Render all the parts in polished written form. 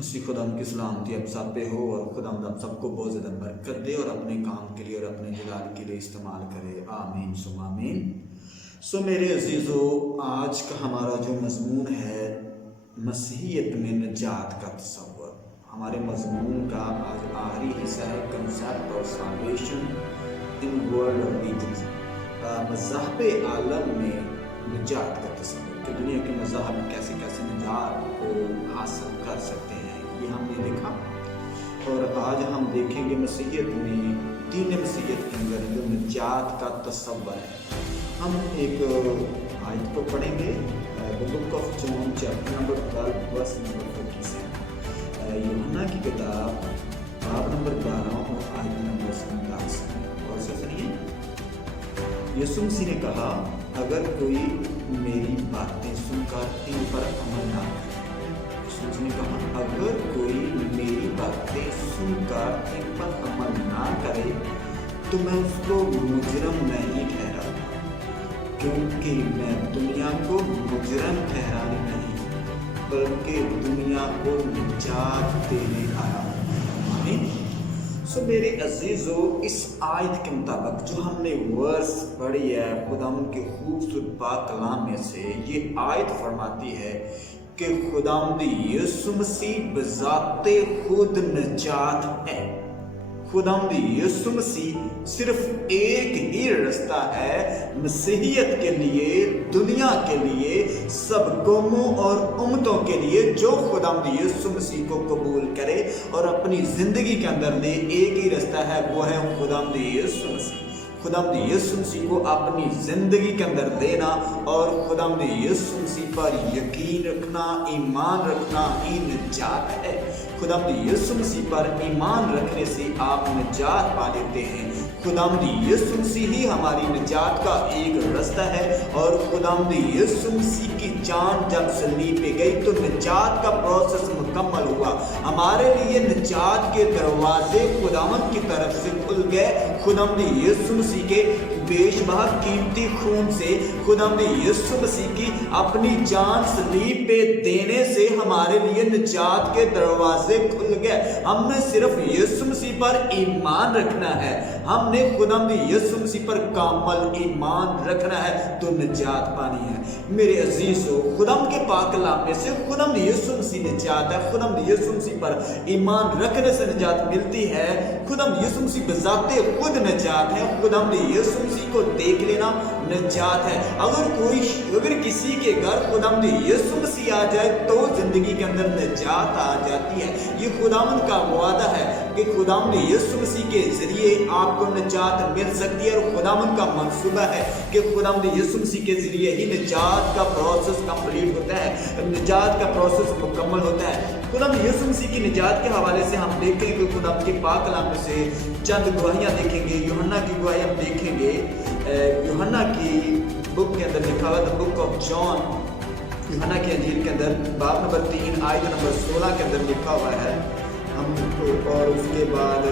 اسی خداوند کی سلامتی اب سب پہ ہو اور خداوند اب سب کو بہت زیادہ برکت دے اور اپنے کام کے لیے اور اپنے جلال کے لیے استعمال کرے، آمین ثم آمین۔ میرے عزیزو، آج کا ہمارا جو مضمون ہے مسیحیت میں نجات کا تصور، ہمارے مضمون کا آج آخری حصہ ہے concept of salvation in world of religions, مذاہب عالم میں نجات کا تصور کہ دنیا کے مذاہب میں کیسے کیسے نجات کو حاصل کر سکتے ہیں، یہ ہم نے دیکھا۔ اور آج ہم دیکھیں گے مسیحیت میں، دین مسیحیت کے اندر جو نجات کا تصور ہے۔ ہم ایک آیت کو پڑھیں گے، book of John chapter number 12 verse number 47، یوحنا کی کتاب باب نمبر 12 اور آیت نمبر 47، اور سے سنیے۔ یسوع مسیح نے کہا، اگر کوئی میری باتیں سن کر ان پر عمل نہ کرے، یسوع مسیح نے کہا اگر کوئی میری باتیں سن کر ان پر عمل نہ کرے تو میں اس کو مجرم نہیں ٹھہراتا، کیونکہ میں دنیا کو مجرم ٹھہرانے نہیں بلکہ دنیا کو نجات دینے آیا ہوں، آمین۔ میرے عزیزو، اس آیت کے مطابق جو ہم نے ورس پڑھی ہے خداوند کے خوبصورت پاک کلام میں سے، یہ آیت فرماتی ہے کہ خداوند یسوع مسیح بذات خود نجات ہے۔ خداوند یسوع مسیح صرف ایک ہی رستہ ہے مسیحیت کے لیے، دنیا کے لیے، سب قوموں اور امتوں کے لیے۔ جو خداوند یسوع مسیح کو قبول کرے اور اپنی زندگی کے اندر لے، ایک ہی رستہ ہے، وہ ہے خداوند یسوع مسیح۔ خداوند یسوع مسیح کو اپنی زندگی کے اندر لینا اور خداوند یسوع مسیح پر یقین رکھنا، ایمان رکھنا ہی نجات ہے۔ خداوند یسوع مسیح پر ایمان رکھنے سے آپ نجات پا لیتے ہیں۔ خداوند یسوع مسیح ہی ہماری نجات کا ایک رستہ ہے، اور خداوند یسوع مسیح کی جان جب صلیب پہ گئی تو نجات کا پروسیس مکمل ہوا۔ ہمارے لیے نجات کے دروازے خداوند کی طرف سے کھل گئے۔ خداوند یسوع مسیح کے بیش بہا قیمتی خون سے، خداوند یسوع مسیح کی اپنی جان صلیب پہ دینے سے ہمارے لیے نجات کے دروازے کھل گئے۔ ہم نے صرف یسوع مسیح پر ایمان رکھنا ہے، ہم نے خداوند یسوع مسیح پر کامل ایمان رکھنا ہے تو نجات پانی ہے۔ میرے عزیزو، خداوند کے پاک کلام میں سے خداوند یسوع مسیح نجات ہے۔ خداوند یسوع مسیح پر ایمان رکھنے سے نجات ملتی ہے۔ خداوند یسوع مسیح بذات خود نجات ہے۔ خداوند یسوع مسیح کو دیکھ لینا نجات ہے۔ اگر کسی کے گھر خداوند یسوع مسیح آ جائے تو زندگی کے اندر نجات آ جاتی ہے۔ یہ خداوند کا وعدہ ہے کہ خداوند یسوع مسیح کے ذریعے آپ کو نجات مل سکتی ہے، اور خداوند کا منصوبہ ہے کہ خداوند یسوع مسیح کے ذریعے ہی نجات کا پروسیس کمپلیٹ ہوتا ہے، نجات کا پروسیس مکمل ہوتا ہے۔ خداوند یسوع مسیح کی نجات کے حوالے سے ہم دیکھیں گے خداوند کے پاک کلام میں سے چند گواہیاں دیکھیں گے۔ یوحنا کی گواہی ہم دیکھیں گے، یوحنا کی بک کے اندر لکھا ہوا تھا، بک آف جان، یوحنا کی انجیل کے اندر باب نمبر 3 آیت نمبر 16 کے اندر لکھا ہوا ہے ہم، اور اس کے بعد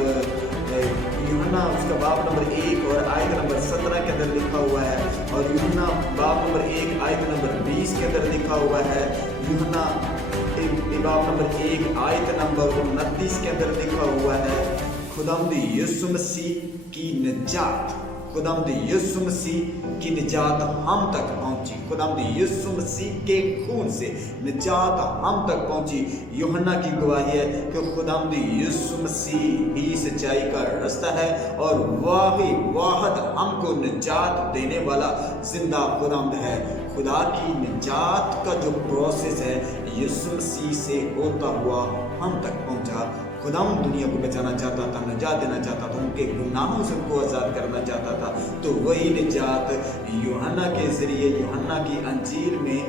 یوحنا اس کا باب نمبر 1 اور آیت نمبر 17 کے اندر لکھا ہوا ہے، اور یوحنا باب نمبر 1 آیت نمبر 20 کے اندر لکھا ہوا ہے، یوحنا باب نمبر 1 آیت نمبر 29 کے اندر لکھا ہوا ہے خداوند یسوع مسیح کی نجات، خداوند یسوع مسیح کی نجات ہم تک پہنچی، خداوند یسوع مسیح کے خون سے نجات ہم تک پہنچی۔ یوحنا کی گواہی ہے کہ خداوند یسوع مسیح ہی سچائی کا رستہ ہے اور واحد ہم کو نجات دینے والا زندہ خداوند ہے۔ خدا کی نجات کا جو پروسیس ہے یسوع مسیح سے ہوتا ہوا ہم تک پہنچا۔ خداوند دنیا کو بچانا چاہتا تھا، نجات دینا چاہتا تھا، ان کے گناہوں سے ان کو آزاد کرنا چاہتا تھا، تو وہی نجات یوحنا کے ذریعے، یوحنا کی انجیل میں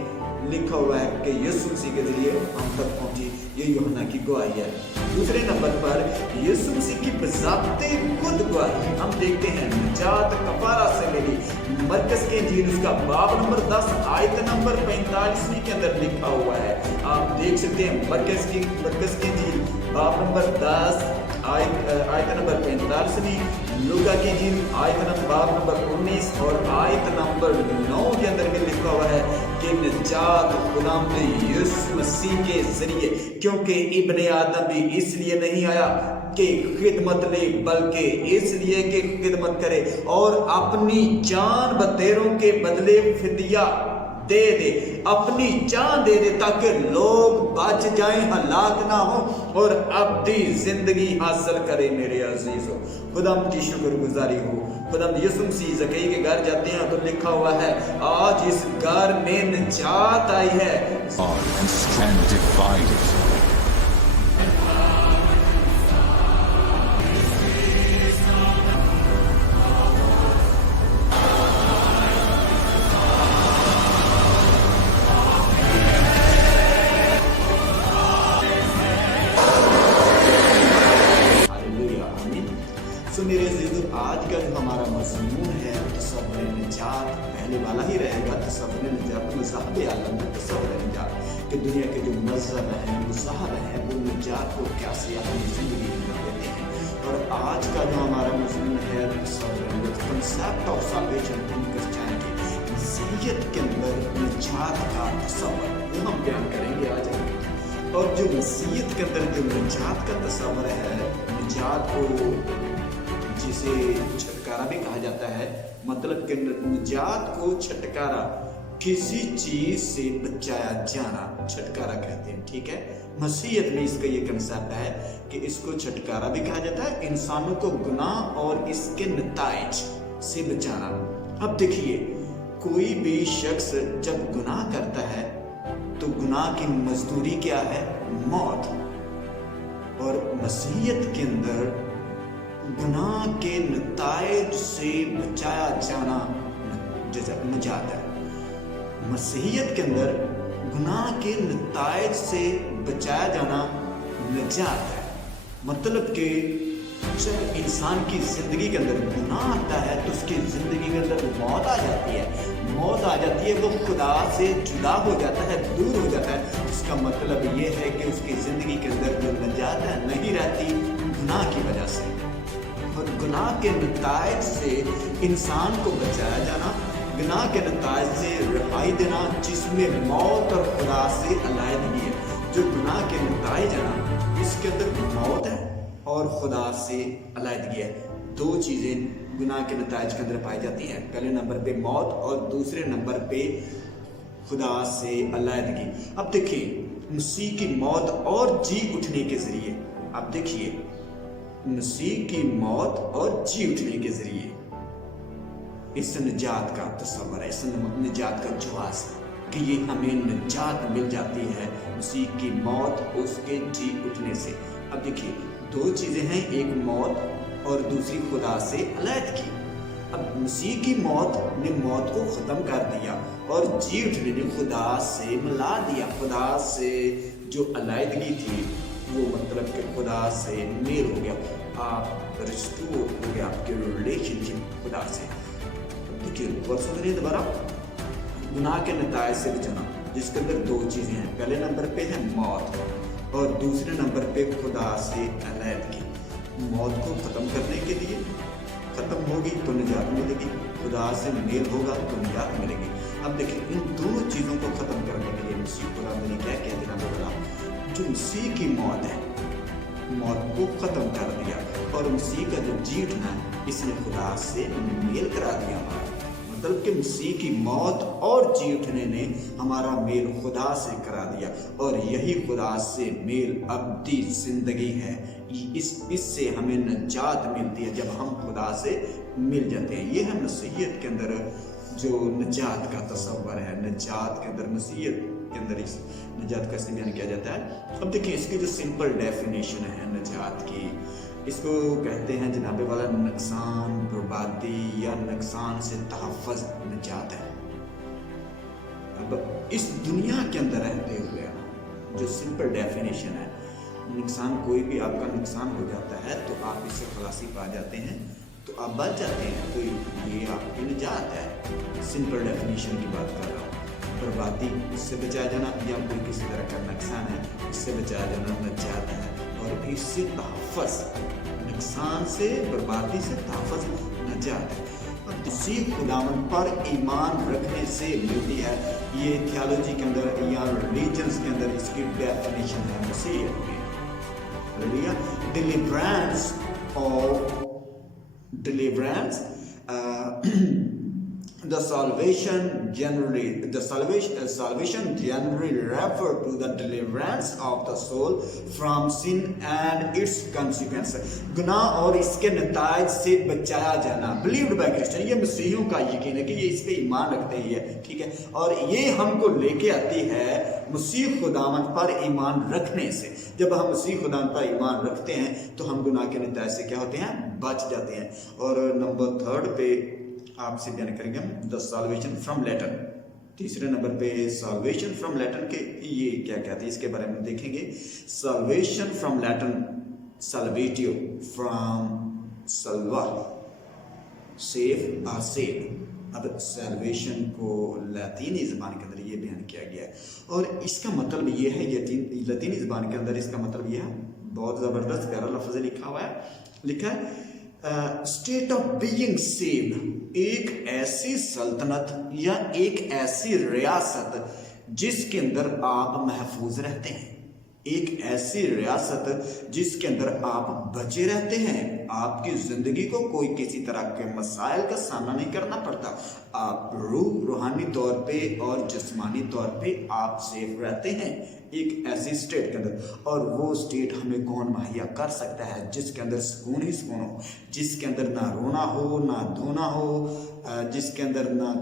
لکھا ہوا ہے کہ یسوع مسیح کے ذریعے ہم تک پہنچی۔ یہ یوحنا کی گواہی ہے۔ دوسرے نمبر پر یسوع مسیح کی بذات خود گواہی ہم دیکھتے ہیں، نجات کفارہ سے ملی۔ مرکز کی انجیل اس کا باب نمبر 10 آیت نمبر 45 کے اندر لکھا ہوا ہے، آپ دیکھ سکتے ہیں۔ مرکز کی انجیل باب نمبر 10 آیت نمبر 45، لوکا کی انجیل باب نمبر 19 اور آیت نمبر 9 کے اندر بھی لکھا ہوا ہے کہ निजात खुदावंद यीशु मसीह के जरिए, क्योंकि इब्ने आदम भी इसलिए नहीं आया कि खिदमत ले, बल्कि इसलिए कि खिदमत करे और अपनी जान बतेरों के बदले फिदिया दे दे, अपनी जान दे दे, ताकि लोग बच जाएं, हलाक ना हो और अब्दी जिंदगी हासिल करें। मेरे अजीजों, खुदाम की शुक्रगुजारी हो। खुदाम यीशु मसीह ज़कई के घर जाते हैं तो लिखा हुआ है, आज इस घर में निजात आई है। तो मेरे अज़ीज़ों, आज का जो हमारा मज़मून है तसव्वुर निजात, पहले वाला ही रहेगा। तसव्वुर निजात मज़हब आलम में तसव्वुर निजात कि दुनिया के जो मज़हब हैं, मज़हब हैं, वो निजात को कैसे अपनी ज़िंदगी में देते हैं। और आज का जो हमारा मज़मून है तसव्वुर concept of salvation in Christianity, मसीहियत के अंदर निजात का तसव्वुर, वो हम बयान करेंगे आज। और जो मसीहियत के अंदर जो निजात का तसव्वुर है, निजात को जिसे छुटकारा भी कहा जाता है, मतलब कि निजात को छुटकारा, किसी चीज से बचाया जाना छुटकारा कहते हैं। ठीक है, मसीहत में इसका ये कंसेप्ट है कि इसको छुटकारा भी कहा जाता है, इंसानों को गुनाह और इसके नताइज से बचाना। अब देखिए, कोई भी शख्स जब गुनाह करता है तो गुनाह की मजदूरी क्या है? मौत। और मसीहत के अंदर गुनाह के नताइज से बचाया जाना निजात है। मसीहियत के अंदर गुनाह के नताइज से बचाया जाना निजात है। मतलब कि जब इंसान की जिंदगी के अंदर गुनाह आता है तो उसकी जिंदगी के अंदर मौत आ जाती है। मौत आ जाती है, वो खुदा से जुदा हो जाता है, दूर हो जाता है। इसका मतलब ये है कि उसकी जिंदगी के अंदर जो निजात है नहीं रहती गुनाह की वजह से। और गुनाह के नताइज से इंसान को बचाया जाना, गुनाह के नताइज से रिहाई देना, जिसमें मौत और खुदा से अलहदगी है। जो गुनाह के नताइज है ना, इसके अंदर मौत है और खुदा से अलहदगी है। दो चीज़ें गुनाह के नताइज के अंदर पाई जाती हैं, पहले नंबर पे मौत और दूसरे नंबर पे खुदा से अलहदगी। अब देखिए, मसीह की मौत और जी उठने के जरिए, अब देखिए मसीह की मौत और जी उठने के जरिए इस निजात का तस्वर है, इस निजात का जुआस है कि ये हमें निजात मिल जाती है मसीह की मौत, उसके जी उठने से। अब देखिए, दो चीजें हैं, एक मौत और दूसरी खुदा से अलहदगी। अब मसीह की मौत ने मौत को खत्म कर दिया और जी उठने ने खुदा से मिला दिया। खुदा से जो अलहदगी थी वो मतलब कि खुदा से मेल हो गया, आप रिस्टोर हो गया आपके रिलेशनशिप खुदा से। देखिए, सुनिए दोबारा, गुनाह के नताइज से बचाना, जिसके अंदर दो चीज़ें हैं, पहले नंबर पे है मौत और दूसरे नंबर पे खुदा से अलहदगी। मौत को ख़त्म करने के लिए, ख़त्म होगी तो निजात मिलेगी, खुदा से मेल होगा तो निजात मिलेगी। अब देखिए, इन दोनों चीज़ों को ख़त्म करने के लिए मसीह खुदा ने क्या किया? जनाब, जो मसीह की मौत है, मौत को ख़त्म कर दिया और मसीह का जो जी उठना है, इसने खुदा से मेल करा दिया हमारा। मतलब कि मसीह की मौत और जी उठने ने हमारा मेल खुदा से करा दिया और यही खुदा से मेल अब्दी जिंदगी है। इससे हमें निजात मिलती है जब हम खुदा से मिल जाते हैं। ये है मसीहियत के अंदर जो निजात का तस्वर है। निजात के अंदर, मसीहियत के अंदर इस निजात कैसे बयान किया जाता है? अब देखिए, इसकी जो सिंपल डेफिनेशन है निजात की, इसको कहते हैं जनाबे वाला नुकसान, बर्बादी या नुकसान से तहफ़्फ़ुज़ निजात है। अब इस दुनिया के अंदर रहते हुए जो सिंपल डेफिनेशन है, नुकसान, कोई भी आपका नुकसान हो जाता है तो आप इससे खलासी पा जाते हैं, तो आप बच जाते हैं, तो ये आपकी निजात है। सिंपल डेफिनेशन की बात कर रहा हूँ। बर्बादी, इससे बचाया जाना, या कोई किसी तरह का नुकसान है, इससे बचाया जाना निजात है। और इससे तहफ़्फ़ुज़, नुकसान से, बर्बादी से तहफ़्फ़ुज़ निजात है। अब मसीह खुदावन पर ईमान रखने से मिलती है। ये थियोलॉजी के अंदर या रिलीजन्स के अंदर इसकी डेफिनेशन है मसीह की। डिलीवरेंस और deliverance, the salvation generally refer to the deliverance of the soul from sin and its consequence, गुनाह और इसके नतायज से बचाया जाना। Believed by Christian, ये मसीहियों का यकीन है कि ये इस पे ईमान रखते ही है, ठीक है। और ये हमको लेके आती है मसीह खुदावन पर ईमान रखने से। जब हम मसीह खुदावन पर ईमान रखते हैं तो हम गुनाह के नतायज से क्या होते हैं, बच जाते हैं। और नंबर 3 पे आपसे बयान करेंगे हम द साल्वेशन फ्रॉम लैटन। तीसरे नंबर पे साल्वेशन फ्रॉम लैटन के ये क्या कहते हैं इसके बारे में देखेंगे। साल्वेशन फ्रॉम लैटन, साल्वेटियो फ्रॉम सल्वा, सेव और सेव। अब सैल्वेशन को लतीनी ज़बान के अंदर ये बयान किया गया है और इसका मतलब ये है, लतीनी ज़बान के अंदर इसका मतलब ये है, बहुत ज़बरदस्त प्यारा लफ्ज़ लिखा हुआ है, लिखा है स्टेट ऑफ बीइंग सेव्ड, एक ऐसी सल्तनत या एक ऐसी रियासत जिसके अंदर आप महफूज रहते हैं, एक ऐसी रियासत जिसके अंदर आप बचे रहते हैं। आपकी जिंदगी को कोई किसी तरह के मसाइल का सामना नहीं करना पड़ता, आप रूहानी तौर पे और जिस्मानी तौर पे आप सेफ रहते हैं एक ऐसी स्टेट के अंदर। और वो स्टेट हमें कौन मुहैया कर सकता है, जिसके अंदर सुकून ही सुकून हो, जिसके अंदर ना रोना हो ना धोना हो, जिसके अंदर ना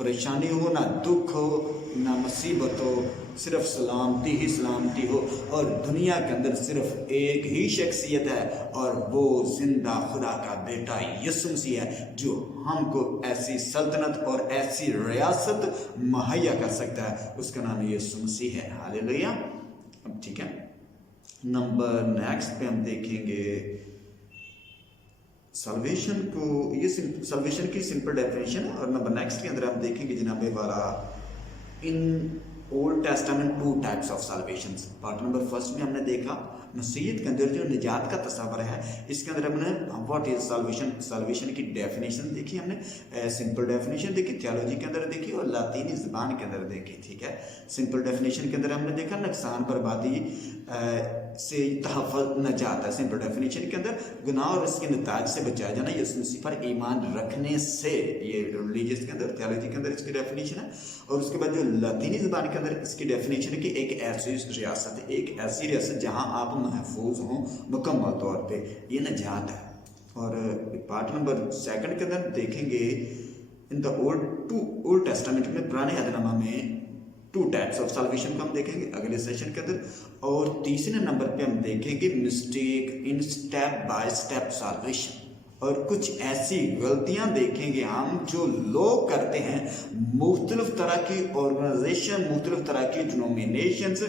परेशानी हो ना दुख हो ना मुसीबत हो, सिर्फ सलामती ही सलामती हो। और दुनिया के अंदर सिर्फ एक ही शख्सियत है और वो जिंदा खुदा का बेटा यीशु मसीह है, जो हमको ऐसी सल्तनत और ऐसी रियासत मुहैया कर सकता है। उसका नाम यीशु मसीह है। हालेलुया। अब ठीक है, नंबर नेक्स्ट पे हम देखेंगे सल्वेशन को, ये सल्वेशन की सिंपल डेफिनेशन है। और नंबर नेक्स्ट के अंदर हम देखेंगे जनाबे वाला in old testament 2 types of salvation. Part number 1 में हमने देखा मसीहत के अंदर जो निजात का तस्वर है, इसके अंदर हमने व्हाट इज सल्वेशन, सल्वेशन की डेफिनेशन देखी, हमने सिंपल डेफिनेशन देखी, थियोलॉजी के अंदर देखी और लातीनी ज़बान के अंदर देखी। ठीक है, सिंपल डेफिनेशन के अंदर हमने देखा नुकसान बर्बादी से तहफ़्फ़ुज़ नजात है। सिंपल डेफिनेशन के अंदर गुनाह और इसके नताज से बचाया जाना यीशु मसीह पर ईमान रखने से, ये रिलीजियस के अंदर थियोलॉजी के अंदर इसकी डेफिनेशन है। और उसके बाद जो लातीनी ज़बान के अंदर इसकी डेफिनेशन है कि एक ऐसी रियासत, एक ऐसी रियासत जहाँ आप महफूज हों मुकम्मल तौर पे, ये नजात है। और पार्ट नंबर 2 के अंदर देखेंगे इन द ओल्ड टेस्टामेंट में, पुराने अहदनामा में 2 टाइप्स ऑफ सल्वेशन को हम देखेंगे अगले सेशन के अंदर। और तीसरे नंबर पे हम देखेंगे mistake in step by step salvation, और कुछ ऐसी गलतियां देखेंगे हम जो लोग करते हैं, मुख्तलिफ तरह की ऑर्गेनाइजेशन, मुख्तलिफ तरह की डिनोमिनेशंस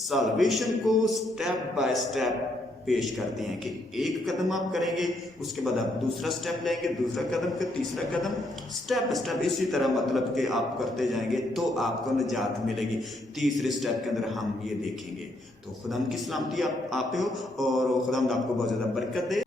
सल्वेशन को स्टेप बाय स्टेप पेश करते हैं कि एक कदम आप करेंगे, उसके बाद आप दूसरा स्टेप लेंगे, दूसरा कदम, फिर तीसरा कदम, स्टेप बाय स्टेप इसी तरह मतलब कि आप करते जाएंगे तो आपको निजात मिलेगी। तीसरे स्टेप के अंदर हम ये देखेंगे। तो खुदा की सलामती आप पे हो और खुदा आपको बहुत ज़्यादा बरकत दे।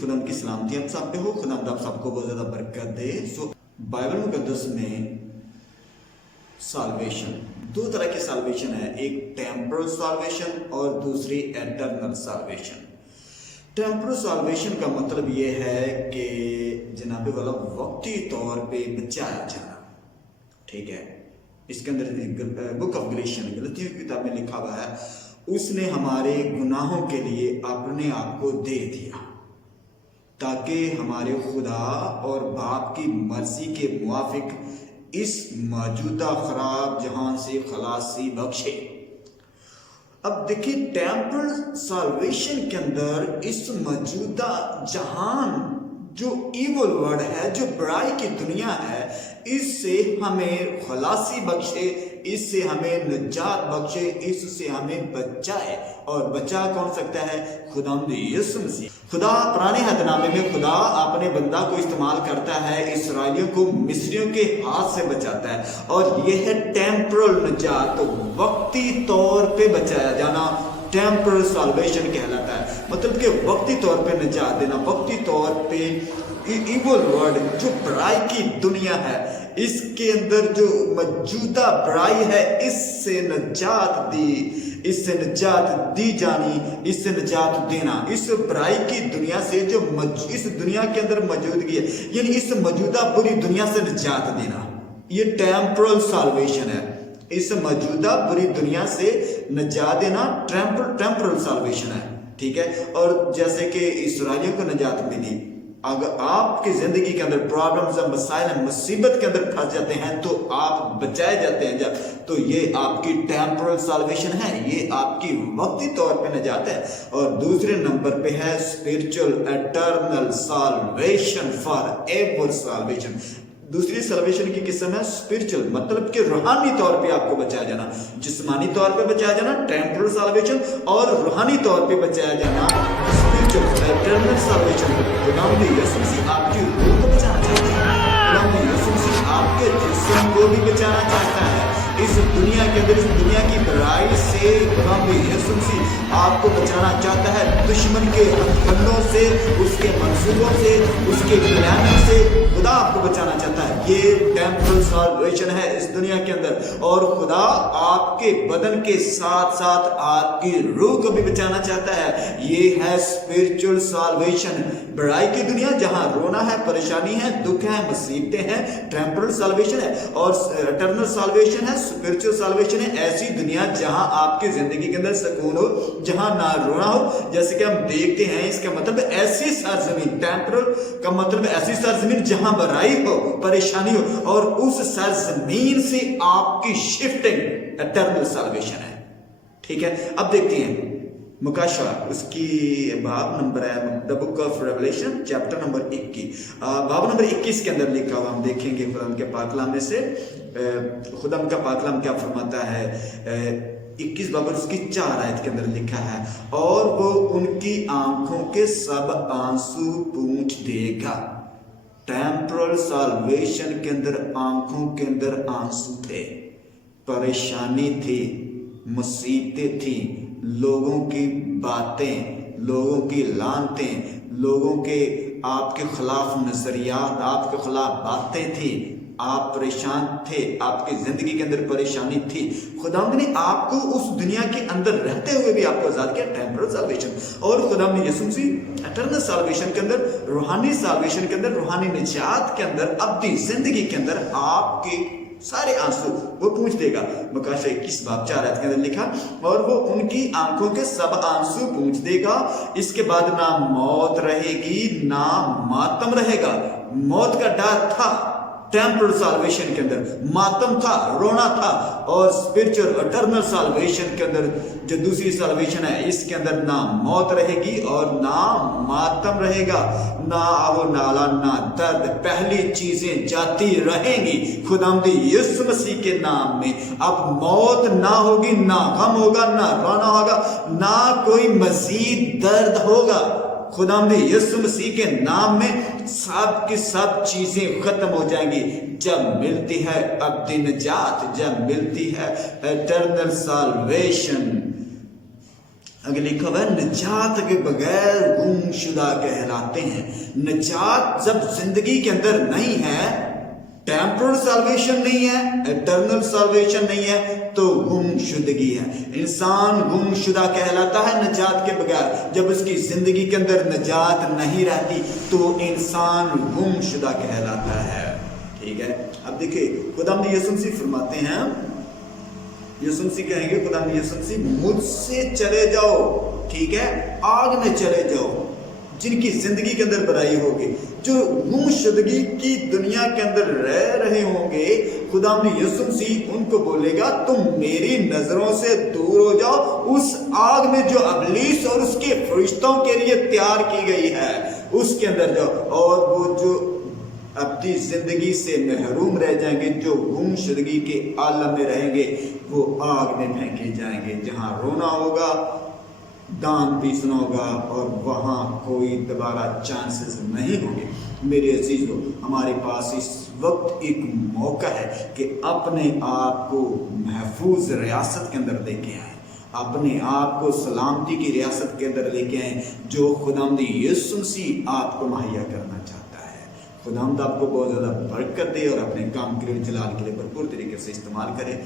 खुदा की सलामती आप सब पे हो, खुदा आप सबको बहुत ज़्यादा बरकत दे। सो बाइबल मुकद्दस में साल्वेशन, 2 तरह की साल्वेशन है, एक टेम्पोरल साल्वेशन और दूसरी एटर्नल साल्वेशन। टेम्पोरल साल्वेशन का मतलब ये है कि जनाबे वाला वक्ती तौर पे बचाया जाना। ठीक है, इसके अंदर बुक ऑफ गलेशियन, गलतियों की किताब में लिखा हुआ है, उसने हमारे गुनाहों के लिए अपने आप को दे दिया ताकि हमारे खुदा और बाप की मर्जी के मुआफिक اس موجودہ خراب جہان سے خلاصی بخشے۔ اب دیکھیں ٹیمپرل سالویشن کے اندر اس موجودہ جہان جو ایول ورڈ ہے، جو برائی کی دنیا ہے، اس سے ہمیں خلاصی بخشے، اس سے ہمیں نجات بخشے، اس سے ہمیں بچائے۔ اور بچا کون سکتا ہے؟ خداوند یسوع مسیح۔ خدا پرانے عہد نامے میں خدا اپنے بندہ کو استعمال کرتا ہے، اسرائیلیوں کو مصریوں کے ہاتھ سے بچاتا ہے، اور یہ ہے ٹیمپرل نجات، وقتی طور پہ بچایا جانا، ٹیمپرل سالویشن کہلاتا ہے۔ مطلب کہ وقتی طور پہ نجات دینا، وقتی طور پہ ایول ورڈ جو برائی کی دنیا ہے، اس کے اندر جو موجودہ برائی ہے، اس سے نجات دی جانی، اس سے نجات دینا، اس برائی کی دنیا سے جو اس دنیا کے اندر موجودگی ہے، یعنی اس موجودہ بری دنیا سے نجات دینا، یہ ٹیمپرل سالویشن ہے۔ اس موجودہ بری دنیا سے نجات دینا ٹیمپرل سالویشن ہے، ٹھیک ہے۔ اور جیسے کہ اسرائیلیوں کو نجات ملی، اگر آپ کی زندگی کے اندر پرابلمز اور مسائل ہیں، مصیبت کے اندر پھنس جاتے ہیں، تو آپ بچائے جاتے ہیں تو یہ آپ کی ٹیمپرل سالویشن ہے، یہ آپ کی وقتی طور پہ نجات ہے۔ اور دوسرے نمبر پہ ہے spiritual eternal salvation, for ever salvation. دوسری سالویشن کی قسم ہے اسپرچل، مطلب کہ روحانی طور پہ آپ کو بچایا جانا، جسمانی طور پہ بچایا جانا ٹیمپرل سالویشن، اور روحانی طور پہ بچایا جانا اسپرچل ایٹرنل سالویشن۔ خداوند یسوع مسیح آپ کی روح کو بچانا چاہتا ہے، خداوند یسوع مسیح آپ کے جسم کو بھی بچانا چاہتا ہے۔ اس دنیا کے اندر، اس دنیا کی برائی سے خداوند یسوع مسیح آپ کو بچانا چاہتا ہے، دشمن کے ہتھکنڈوں سے، اس کے منصوبوں سے، اس کے پلاننگ سے خدا آپ کو بچانا چاہتا ہے۔ یہ ٹیمپرل سالویشن ہے اس دنیا کے اندر، اور خدا آپ کے بدن کے ساتھ ساتھ آپ کی روح کو بھی بچانا چاہتا ہے۔ یہ ہے اسپرچل سالویشن۔ برائی کی دنیا جہاں رونا ہے، پریشانی ہے، دکھ ہے، مصیبتیں ہیں، ٹیمپرل سالویشن ہے۔ اور اٹرنل سالویشن ہے، اسپرچل سالویشن ہے، ایسی دنیا جہاں آپ کی زندگی کے اندر سکون ہو، جہاں نہ رونا ہو۔ جیسے کہ ہم دیکھتے ہیں، اس کا مطلب ایسی سرزمین، ٹیمپرل کا مطلب ایسی سرزمین جہاں برائی ہو، پریشانی ہو، اور اس سرزمین سے آپ کی شفٹنگ اٹرنل سالویشن ہے، ٹھیک ہے۔ اب دیکھتے ہیں مکاشفہ، اس کی باب نمبر ہے the book of Revelation, chapter number 21، باب نمبر 21 کے اندر لکھا ہوا ہم دیکھیں گے خدا کے پاک کلام میں سے خدا کا پاک کلام کیا فرماتا ہے۔ 21 باب اس کی 4 آیت کے اندر لکھا ہے، اور وہ ان کی آنکھوں کے سب آنسو پونچھ دے گا۔ ٹیمپرل سالویشن کے اندر آنکھوں کے اندر آنسو تھے، پریشانی تھی، مصیبتیں تھیں، لوگوں کی باتیں، لوگوں کی لعنتیں، لوگوں کے آپ کے خلاف نظریات، آپ کے خلاف باتیں تھیں، آپ پریشان تھے، آپ کی زندگی کے اندر پریشانی تھی۔ خداوند نے آپ کو اس دنیا کے اندر رہتے ہوئے بھی آپ کو آزاد کیا، ٹیمپرل سالویشن۔ اور خداوند نے یسوع مسیح اٹرنل سالویشن کے اندر، روحانی سالویشن کے اندر، روحانی نجات کے اندر، اپنی زندگی کے اندر آپ کے سارے آنسو وہ پوچھ دے گا۔ مکاشفہ 21 باب 4 آیت کے اندر لکھا، اور وہ ان کی آنکھوں کے سب آنسو پوچھ دے گا۔ اس کے بعد نہ موت رہے گی، نہ ماتم رہے گا۔ موت کا ڈر تھا ٹیمپرل سالویشن کے اندر، ماتم تھا، رونا تھا، اور اسپرچل اٹرنل سالویشن کے اندر جو دوسری سالویشن ہے، اس کے اندر نہ موت رہے گی اور نہ ماتم رہے گا، نہ آہ و نالا، نہ درد، پہلی چیزیں جاتی رہیں گی خداوند یسوع مسیح کے نام میں۔ اب موت نہ ہوگی، نہ غم ہوگا، نہ رونا ہوگا، نہ کوئی مزید درد ہوگا۔ خداوند یسوع مسیح کے نام میں سب کی سب چیزیں ختم ہو جائیں گی جب ملتی ہے ابدی نجات، جب ملتی ہے اٹرنل سالویشن۔ اگر لکھا ہوا ہے نجات کے بغیر گم شدہ کہلاتے ہیں۔ نجات جب زندگی کے اندر نہیں ہے، ٹیمپرل سالویشن نہیں ہے، اٹرنل سالویشن نہیں ہے، تو گم شدگی ہے۔ انسان گم شدہ کہلاتا ہے نجات کے بغیر۔ جب اس کی زندگی کے اندر نجات نہیں رہتی تو انسان گم شدہ کہلاتا ہے، ٹھیک ہے۔ اب دیکھیں خداوند یسوع مسیح فرماتے ہیں، یسوع مسیح کہیں گے، خداوند یسوع مسیح مجھ سے چلے جاؤ، ٹھیک ہے، آگ میں چلے جاؤ، جن کی زندگی کے اندر برائی ہوگی، जो गुमशुदगी की दुनिया के अंदर रह रहे होंगे, खुदा ने यीशु मसीह उनको बोलेगा तुम मेरी नजरों से दूर हो जाओ उस आग में जो इब्लीस और उसके फरिश्तों के लिए तैयार की गई है, उसके अंदर जाओ। और वो जो अपनी जिंदगी से महरूम रह जाएंगे, जो गुमशुदगी के आलम में रहेंगे, वो आग में फेंके जाएंगे, जहां रोना होगा, दान पीसना होगा, और वहां कोई दोबारा चांसेस नहीं होंगे। मेरे अजीजों, हमारे पास इस वक्त एक मौका है कि अपने आप को महफूज रियासत के अंदर लेके आए, अपने आप को सलामती की रियासत के अंदर लेके आए, जो खुदावंद यीशु मसीह आपको मुहैया करना चाहता है। खुदावंद आपको बहुत ज़्यादा बरकत दे और अपने काम के लिए, जलाल के लिए भरपूर तरीके से इस्तेमाल करे।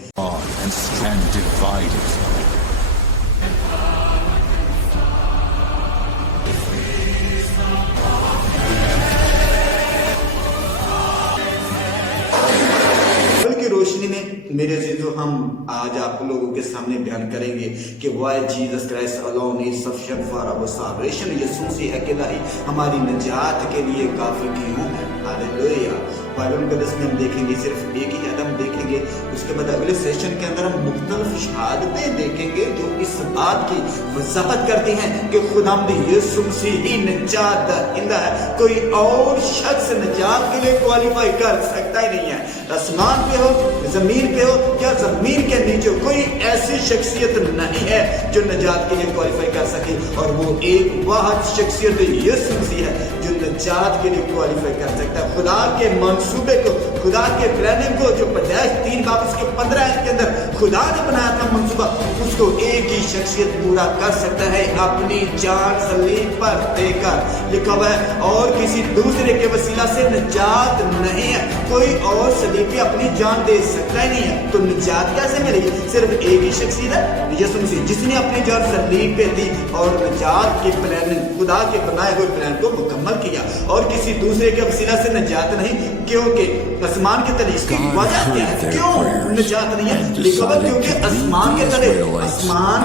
रोशनी में मेरे अजीजों, हम आज आप लोगों के सामने बयान करेंगे कि why Jesus Christ alone is sufficient for our salvation. यीशु मसीह अकेला ही हमारी निजात के लिए काफी क्यों है। हालेलुया। बाइबल मुक़द्दस में हम देखेंगे सिर्फ एक ही आदम देखेंगे, उसके बाद अगले सेशन के अंदर हम मुख्तलिफ शहादतें देखेंगे जो इस बात की वजाहत करती हैं कि खुदावंद यीशु मसीह ही निजात दहिंदा है, कोई और शख्स निजात के लिए क्वालिफाई कर सकता ही नहीं है। आसमान पे हो, जमीन पे हो या जमीन के नीचे हो, कोई ऐसी शख्सियत नहीं है जो निजात के लिए क्वालिफाई कर सके, और वो एक वाहिद शख्सियत यीशु मसीह है जो निजात के लिए क्वालिफाई कर सकता है। खुदा के मंसूबे को, खुदा के प्लानिंग को, जो पैदाइश 3 बाब उसके 15 के अंदर खुदा ने बनाया था मंसूबा, उसको एक ही शख्सियत पूरा कर सकता है, अपनी जान सलीब पर देकर। लिखा हुआ है और किसी दूसरे के वसीला से निजात नहीं है, कोई और सलीब पे अपनी जान दे सकता ही नहीं है। तो निजात कैसे मिलेगी? सिर्फ एक ही शख्सियत है, यीशु मसीह, जिसने अपनी जान सलीब पे दी और निजात के प्लानिंग, खुदा के बनाए हुए प्लान को मुकम्मल किया। और किसी दूसरे के वसीला से निजात नहीं, क्योंकि आसमान के तले, इसकी वजह क्या है क्यों निजात नहीं है? लिखा हुआ क्योंकि आसमान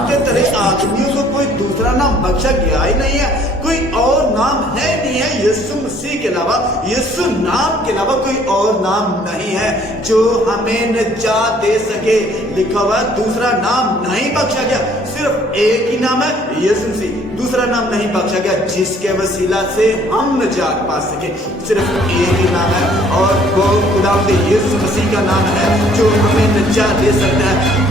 के तले आदमियों को कोई दूसरा नाम बख्शा गया ही नहीं है, कोई और नाम है नहीं है यीशु मसीह के अलावा, यीशु नाम के अलावा कोई और नाम नहीं है जो हमें निजात दे सके। लिखा हुआ दूसरा नाम नहीं बख्शा गया, सिर्फ एक ही नाम है यीशु मसीह, दूसरा नाम नहीं बख्शा गया जिसके वसीला से हम निजात पा सके। सिर्फ एक ही नाम है और वो खुदावंद यीशु मसीह का नाम है जो हमें निजात दे सकता है।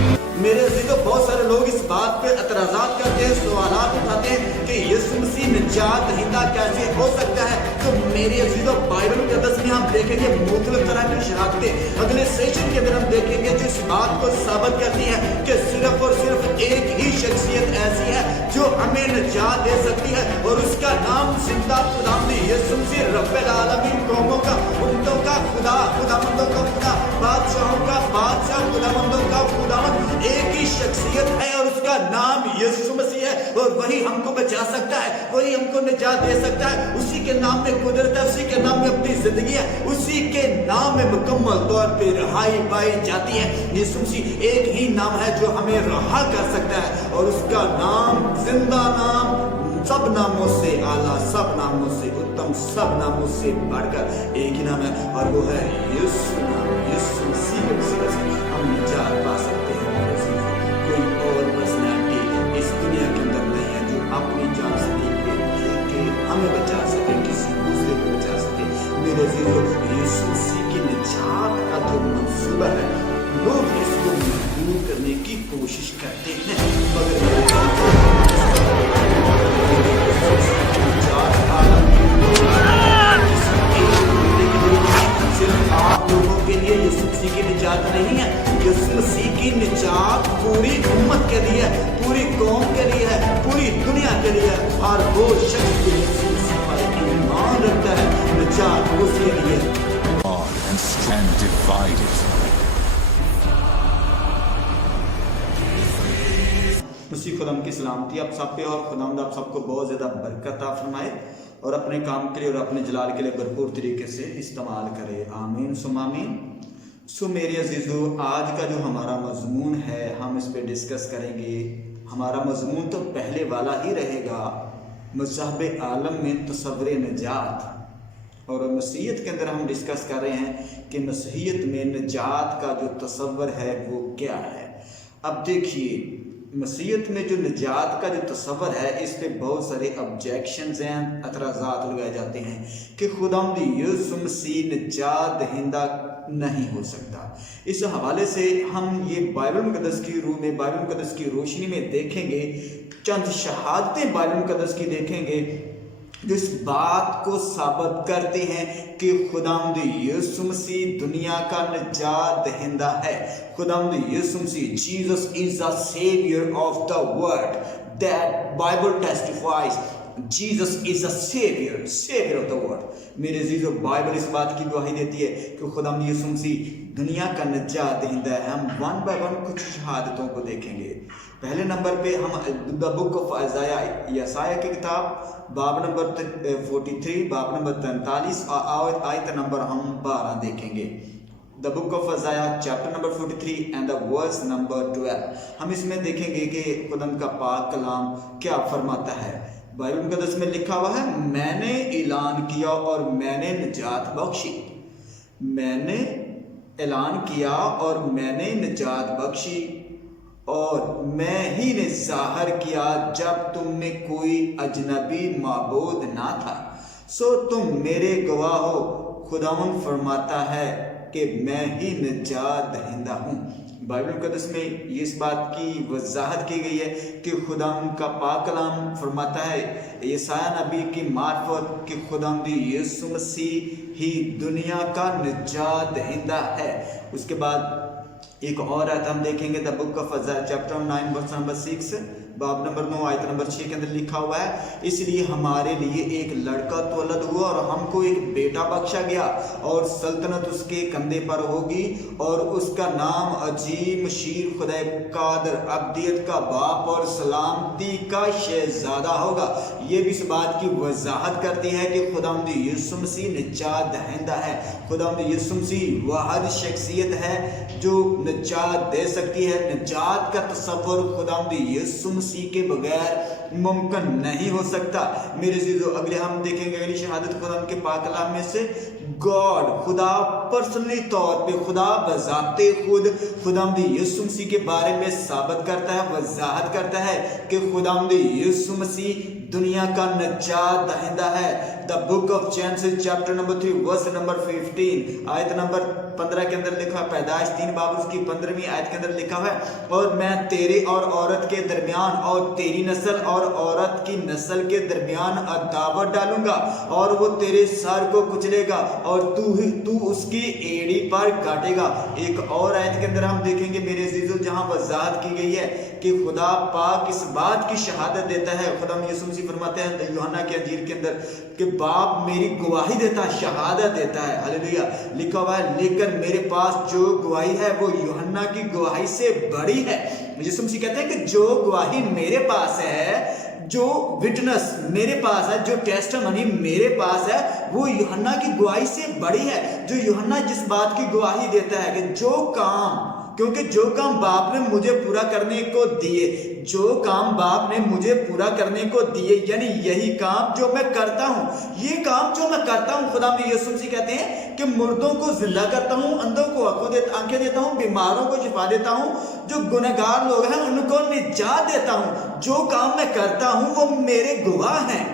मेरे अजीजों, बहुत सारे लोग इस बात पे एतराज़ात करते हैं, सवालात उठाते हैं कि यीशु मसीह निजात दहिंदा कैसे हो सकता है। तो मेरे अजीजों, बाइबल मुक़द्दस में हम देखेंगे मुख्तलिफ तरह की शहादतें, अगले सेशन के अंदर हम देखेंगे जो इस बात को साबित करती है कि सिर्फ और सिर्फ एक ही शख्सियत ऐसी है जो हमें निजात दे सकती है, और उसका नाम जिंदा खुदावंद यीशु मसीह, रब्बुल आलमीन, कौमों का, उम्मतों का खुदा, खुदावंदों का खुदा, बादशाहों का बादशाह, खुदावंदों का खुदावंद, एक ही शख्सियत है और उसका नाम यीशु मसीह है। और वही हमको बचा सकता है, वही हमको निजात दे सकता है। उसी के नाम में कुदरत है, उसी के नाम में अपनी जिंदगी है, उसी के नाम में मुकम्मल तौर पे रहाई पाई जाती है। यीशु मसीह एक ही नाम है जो हमें रहा कर सकता है, और उसका नाम, जिंदा नाम, सब नामों से आला, सब नामों से उत्तम, सब नामों से बढ़कर एक ही नाम है, और वो है यीशु नाम। यीशु मसीह के वसीले से हम निजात पा सकते हैं। कोई और पर्सनैलिटी इस दुनिया के अंदर नहीं है जो अपनी जान सलीब पे लेके हमें बचा सके, किसी दूसरे को बचा सके। मेरे अजीजों, यीशु मसीह की निजात का जो मंसूबा है, लोग इसको महदूद करने की कोशिश करते हैं, मगर सिर्फ आप लोगों के लिए यीशु मसीह की निजात नहीं है, यीशु मसीह की निजात पूरी उम्मत के लिए है, पूरी कौम के लिए है, पूरी दुनिया के लिए है। और वो शख्स जो यीशु मसीह पर ईमान रखता है, निजात उसके लिए। मसीह खुदाम की सलामती आप सब पे, और खुदावंद आप सबको बहुत ज़्यादा बरकत अता फरमाए और अपने काम के लिए और अपने जलाल के लिए भरपूर तरीके से इस्तेमाल करे। आमीन सुम आमीन। सो मेरे अजीज़ों, आज का जो हमारा मजमून है हम इस पे डिस्कस करेंगे। हमारा मजमून तो पहले वाला ही रहेगा, मज़हब आलम में तसव्वुर निजात। اور مسیحیت کے اندر ہم ڈسکس کر رہے ہیں کہ مسیحیت میں نجات کا جو تصور ہے وہ کیا ہے۔ اب دیکھیے مسیحیت میں جو نجات کا جو تصور ہے اس پہ بہت سارے آبجیکشنز ہیں، اعتراضات لگائے جاتے ہیں کہ خداوند یسوع مسیح نجات دہندہ نہیں ہو سکتا۔ اس حوالے سے ہم یہ بائبل مقدس کی روح میں، بائبل مقدس کی روشنی میں دیکھیں گے، چند شہادتیں بائبل مقدس کی دیکھیں گے جو اس بات کو ثابت کرتے ہیں کہ خداوند یسوع مسیح دنیا کا نجات دہندہ ہے۔ خداوند یسوع مسیح Jesus is the savior of the world. That Bible testifies Jesus is the savior of the world. میرے عزیزو بائبل اس بات کی گواہی دیتی ہے کہ خداوند یسوع مسیح دنیا کا نجات دہندہ ہے۔ ہم ون بائی ون کچھ شہادتوں کو دیکھیں گے۔ پہلے نمبر پہ ہم دا بک آف یسایہ کی کتاب باب نمبر 43، باب نمبر 43 اور آیت نمبر ہم 12 دیکھیں گے۔ The book of Isaiah chapter number 43 and the verse number 12۔ ہم اس میں دیکھیں گے کہ خدا کا پاک کلام کیا فرماتا ہے۔ بائبل مقدس میں لکھا ہوا ہے، میں نے اعلان کیا اور میں نے نجات بخشی۔ میں نے اعلان کیا اور میں نے نجات بخشی، اور میں ہی نے ظاہر کیا جب تم میں کوئی اجنبی معبود نہ تھا، سو تم میرے گواہ ہو۔ خداوند فرماتا ہے کہ میں ہی نجات دہندہ ہوں۔ بائبل مقدس میں اس بات کی وضاحت کی گئی ہے کہ خداوند کا پاک کلام فرماتا ہے یسایہ نبی کی معرفت کہ خداوند یسوع مسیح ہی دنیا کا نجات دہندہ ہے۔ اس کے بعد ایک اور آیت ہم دیکھیں گے، the book of Isaiah chapter 9 verse number 6، باب نمبر 9 آیت نمبر 6 کے اندر لکھا ہوا ہے، اس لیے ہمارے لیے ایک لڑکا تولد ہوا اور ہم کو ایک بیٹا بخشا گیا، اور سلطنت اس کے کندھے پر ہوگی، اور اس کا نام عظیم، شیر، خدا قادر، ابدیت کا باپ اور سلامتی کا شہزادہ ہوگا۔ یہ بھی اس بات کی وضاحت کرتی ہے کہ خداوند یسوع مسیح نجات دہندہ ہے۔ خداوند یسوع مسیح واحد شخصیت ہے جو نجات دے سکتی ہے۔ نجات کا تصور خداوند یسوع مسیح کے بغیر ممکن نہیں ہو سکتا۔ میرے عزیزو اگلے ہم دیکھیں گے اگلی شہادت خداوند کے پاک کلام میں سے، گاڈ، خدا پرسنلی طور پہ، خدا بذات خود خداوند یسوع مسیح کے بارے میں ثابت کرتا ہے، وضاحت کرتا ہے کہ خداوند یسوع مسیح دنیا کا نجات دہندہ ہے۔ The book of Genesis chapter number 3 verse number 15 آیت نمبر 15 کے اندر لکھا ہے، پیدائش 3 باب اس کی 15ویں آیت کے اندر لکھا ہے، اور میں تیرے اور عورت کے درمیان اور تیری نسل اور عورت کی نسل کے درمیان عداوت ڈالوں گا، اور وہ تیرے سر کو کچلے گا اور تو اس کی ایڑی پر کاٹے گا۔ ایک اور آیت کے اندر ہم دیکھیں گے میرے عزیزو جہاں وضاحت کی گئی ہے کہ خدا پاک اس بات کی شہادت دیتا ہے۔ خدا یسوع مسیح فرماتے ہیں یوحنا کے انجیل کے اندر کہ باپ میری گواہی دیتا ہے، شہادت دیتا ہے، ہاللیلویہ، لکھا ہوا ہے، لیکن میرے پاس جو گواہی ہے وہ یوحنا کی گواہی سے بڑی ہے۔ یسوع مسیح کہتے ہیں کہ جو گواہی میرے پاس ہے، جو وٹنس میرے پاس ہے، جو ٹیسٹمنی میرے پاس ہے، وہ یوحنا کی گواہی سے بڑی ہے۔ جو یوحنا جس بات کی گواہی دیتا ہے کہ جو کام، کیونکہ جو کام باپ نے مجھے پورا کرنے کو دیے، جو کام باپ نے مجھے پورا کرنے کو دیے، یعنی یہی کام جو میں کرتا ہوں، یہ کام جو میں کرتا ہوں، خدا میں یسوع مسیح کہتے ہیں کہ مردوں کو زندہ کرتا ہوں، اندھوں کو آنکھیں دیتا ہوں، بیماروں کو شفا دیتا ہوں، جو گنہگار لوگ ہیں ان کو نجات دیتا ہوں۔ جو کام میں کرتا ہوں وہ میرے گواہ ہیں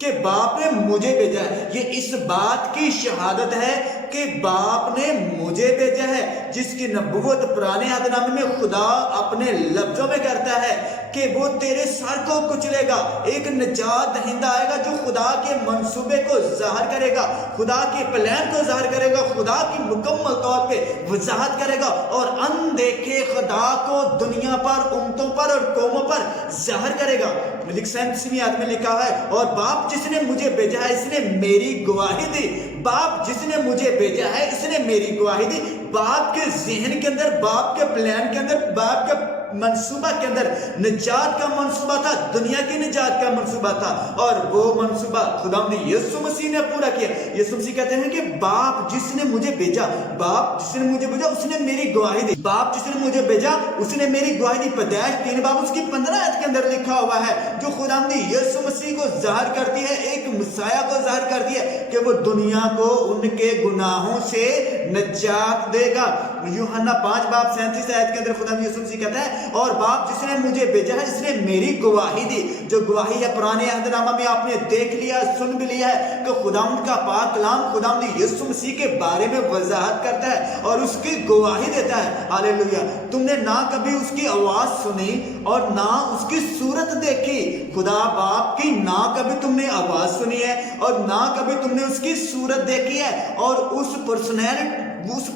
کہ باپ نے مجھے بھیجا ہے۔ یہ اس بات کی شہادت ہے کہ باپ نے مجھے بھیجا ہے، جس کی نبوت پرانے عہد نامے میں خدا اپنے لفظوں میں کرتا ہے کہ وہ تیرے سر کو کچلے گا۔ ایک نجات دہندہ آئے گا جو خدا کے منصوبے کو ظاہر کرے گا، خدا کے پلان کو ظاہر کرے گا، خدا کی مکمل طور پہ وضاحت کرے گا، اور اندیکھے خدا کو دنیا پر، امتوں پر اور قوموں پر ظاہر کرے گا۔ 37ویں آیت میں لکھا ہے، اور باپ جس نے مجھے بھیجا ہے اس نے میری گواہی دی۔ باپ جس نے مجھے بھیجا ہے اس نے میری گواہی دی۔ باپ کے ذہن کے اندر، باپ کے پلان کے اندر، باپ کے منصوبہ کے اندر نجات کا منصوبہ تھا، دنیا کی نجات کا منصوبہ تھا اور وہ منصوبہ خداوند یسوع مسیح نے پورا کیا۔ یسوع مسیح کہتے ہیں کہ باپ جس نے مجھے بھیجا، باپ جس نے مجھے بھیجا اس نے میری گواہی دی، باپ جس نے مجھے بھیجا اس نے میری گواہی دی۔ پیدائش 3 باب اس کی 15 آیت کے اندر لکھا ہوا ہے، جو خداوند یسوع مسیح کو ظاہر کرتی ہے، ایک مسیح کو ظاہر کرتی ہے کہ وہ دنیا کو ان کے گناہوں سے نجات دے گا۔ یوحنا 5 باب 37 آیت کے اندر خداوند یسوع مسیح کہتا ہے اور باپ جس نے مجھے بھیجا ہے اس نے میری گواہی دی۔ جو گواہی ہے پرانے عہد نامہ میں آپ نے دیکھ لیا، سن بھی لیا ہے کہ خداوند کا پاک کلام خداوند یسوع مسیح کے بارے میں وضاحت کرتا ہے اور اس کی گواہی دیتا ہے۔ ہاللیلویہ۔ تم نے نہ کبھی اس کی آواز سنی اور نہ اس کی صورت دیکھی۔ خدا باپ کی نہ کبھی تم نے آواز سنی ہے اور نہ کبھی تم نے اس کی صورت دیکھی ہے، اور اس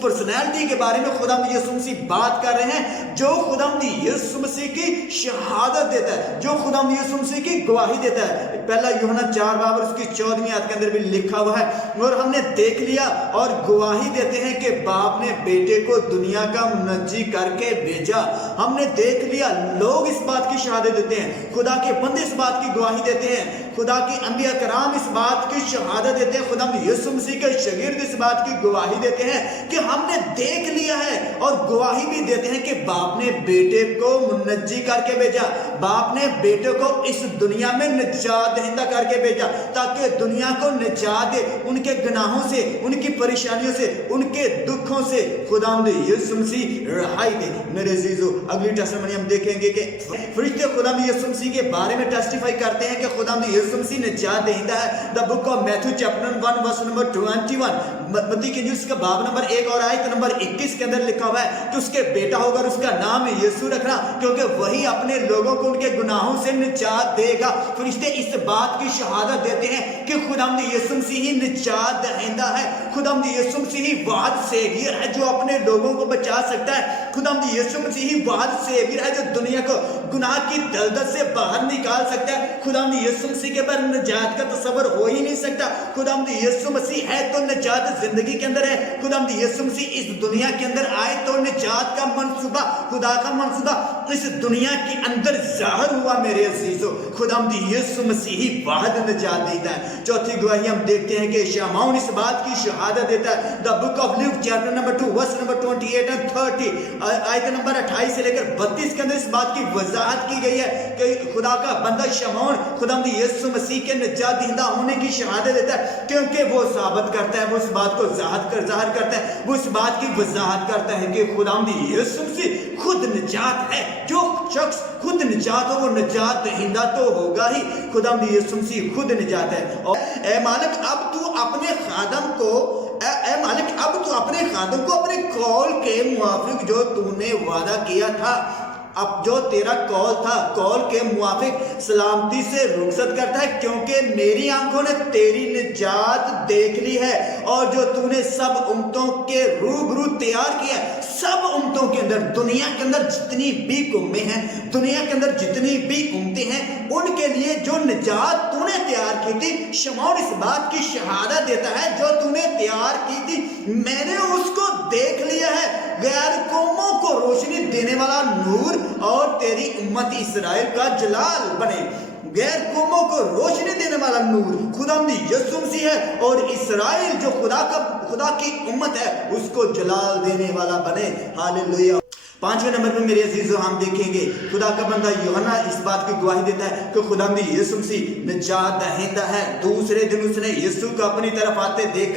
پرسنالٹی کے بارے میں خداوند یسوع مسیح بات کر رہے ہیں جو خداوند یسوع مسیح کی شہادت دیتا ہے، جو خداوند یسوع مسیح کی گواہی دیتا ہے۔ پہلا یوحنا 4 باب اس کی 14ویں آیت کے اندر بھی لکھا ہوا ہے، اور ہم نے دیکھ لیا اور گواہی دیتے ہیں کہ باپ نے بیٹے کو دنیا کا منجی کر کے بھیجا۔ ہم نے دیکھ لیا، لوگ اس بات کی شہادت دیتے ہیں، خدا کے بندے اس بات کی گواہی دیتے ہیں، خدا کے انبیاء کرام اس بات کی شہادت دیتے ہیں، خداوند یسوع مسیح کے شاگرد اس بات کی گواہی دیتے ہیں کہ ہم نے دیکھ لیا ہے، اور گواہی بھی دیتے ہیں کہ باپ نے بیٹے کو منجی کر کے بھیجا، باپ نے بیٹے کو اس دنیا میں نجات دہندہ کر کے بھیجا تاکہ دنیا کو نجات دے، ان کے گناہوں سے، ان کی پریشانیوں سے، ان کے دکھوں سے خداوند یسوع مسیح رہائی دے۔ میرے عزیزو، اگلی ٹیسٹیمنی ہم دیکھیں گے کہ فرشتے خداوند یسوع مسیح کے بارے میں ٹیسٹیفائی کرتے ہیں کہ خداوند یسوع مسیح نجات دہندہ ہے۔ The book of Matthew chapter 1 verse number 21، متی کی انجیل اس کا باب نمبر 1 اور آیت نمبر 21 کے اندر لکھا ہوا ہے کہ اس کے بیٹا ہوگا اور اس کا نام یسوع رکھنا، کیونکہ وہی اپنے لوگوں کو ان کے گناہوں سے نجات دے گا۔ فرشتے اس بات کی شہادت دیتے ہیں کہ خداوند یسوع مسیح ہی نجات دہندہ ہے، خداوند یسوع مسیح ہی واحد سیویئر ہے جو اپنے لوگوں کو بچا سکتا ہے، خداوند یسوع مسیح ہی واحد سیویئر ہے جو دنیا کو گناہ کی دلدل سے باہر نکال سکتا ہے۔ خداوند یسوع مسیح کے بغیر نجات کا تصور ہو ہی نہیں سکتا۔ خداوند یسوع مسیح ہے تو نجات زندگی کے اندر ہے، خداوند یسوع مسیح اس دنیا کے اندر آئے تو نجات کا منصوبہ، خدا کا منصوبہ اس دنیا کے اندر ظاہر ہوا۔ میرے عزیزو، خداوند یسوع مسیح ہی واحد نجات دیتا ہے۔ چوتھی گواہی ہم دیکھتے ہیں کہ شمعون اس بات کی شہادت دیتا ہے۔ The book of Luke chapter number 2 verse number 28 and 30، آیت نمبر 28 سے لے کر 32 کے اندر اس بات کی وضاحت کی گئی ہے کہ خدا کا بندہ شمعون خداوند یسوع مسیح کے نجات دہندہ ہونے کی شہادت دیتا ہے، کیونکہ وہ ثابت کرتا ہے، وہ اس بات کو ظاہر کرتا ہے، وہ اس بات کی وضاحت کرتا ہے کہ خداوند یسوع مسیح خود نجات ہے۔ جو شخص خود نجات ہو وہ نجات دہندہ تو ہوگا ہی، خداوند یسوع مسیح خود نجات ہے۔ اور اے مالک اب تو اپنے خادم کو اپنے قول کے موافق جو تو نے وعدہ کیا تھا، اب جو تیرا قول تھا، قول کے موافق سلامتی سے رخصت کرتا ہے، کیونکہ میری آنکھوں نے تیری نجات دیکھ لی ہے، اور جو تو نے سب امتوں کے روبرو تیار کیا ہے۔ سب امتوں کے اندر، دنیا کے اندر جتنی بھی قومیں ہیں، دنیا کے اندر جتنی بھی امتیں ہیں، ان کے لیے جو نجات تو نے تیار کی تھی، شمعون اس بات کی شہادت دیتا ہے جو تو نے تیار کی تھی میں نے اس کو دیکھ لیا ہے، غیر قوموں کو روشنی دینے والا نور اور تیری امت اسرائیل کا جلال بنے۔ غیر قوموں کو روشنی دینے والا نور خداوند یسوع مسیح ہے، اور اسرائیل جو خدا کی امت ہے اس کو جلال دینے والا بنے۔ ہاللیلویہ۔ 5ویں نمبر میں میرے عزیزو ہم دیکھیں گے خدا کا بندہ یوحنا اس بات کی گواہی دیتا ہے کہ خداوند یسوع مسیح نجات دہندہ ہے۔ دوسرے دن اس نے یسوع کو اپنی طرف آتے دیکھ